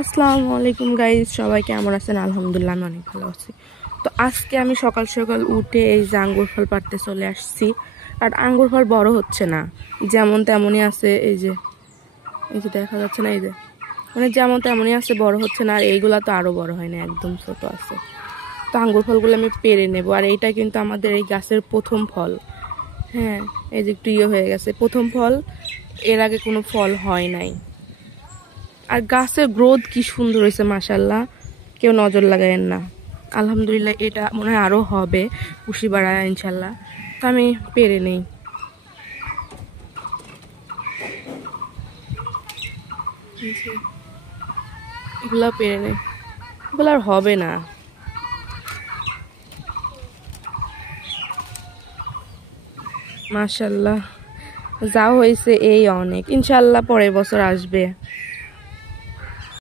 আসসালামু আলাইকুম গাইস, সবাই কেমন আছেন? আলহামদুলিল্লাহ আমি অনেক ভালো আছি। তো আজকে আমি সকাল সকাল উঠে এই যে আঙ্গুর ফল পাড়তে চলে আসছি। আর আঙ্গুর ফল বড় হচ্ছে না, যেমন তেমনই আছে। এই যে দেখা যাচ্ছে না, এই যে মানে যেমন তেমনই আছে, বড় হচ্ছে না। আর এইগুলা তো আরো বড় হয় না, একদম ছোট আছে। তো আঙ্গুর ফলগুলো আমি পেরে নেব। আর এইটা কিন্তু আমাদের এই গাছের প্রথম ফল। হ্যাঁ, এই যে একটু হয়ে গেছে, প্রথম ফল। এর আগে কোনো ফল হয় নাই। আর গাছের গ্রোথ কি সুন্দর হয়েছে, মাশাল্লাহ। কেউ নজর লাগায়েন না। আলহামদুলিল্লাহ, এটা মনে হয় আরো হবে, কুশি বাড়ায় ইনশাল্লাহ। তো আমি পেরে নেই। এগুলো পেরে নেই, এগুলো আর হবে না। মাশাল্লাহ, যা হয়েছে এই অনেক। ইনশাল্লাহ পরের বছর আসবে।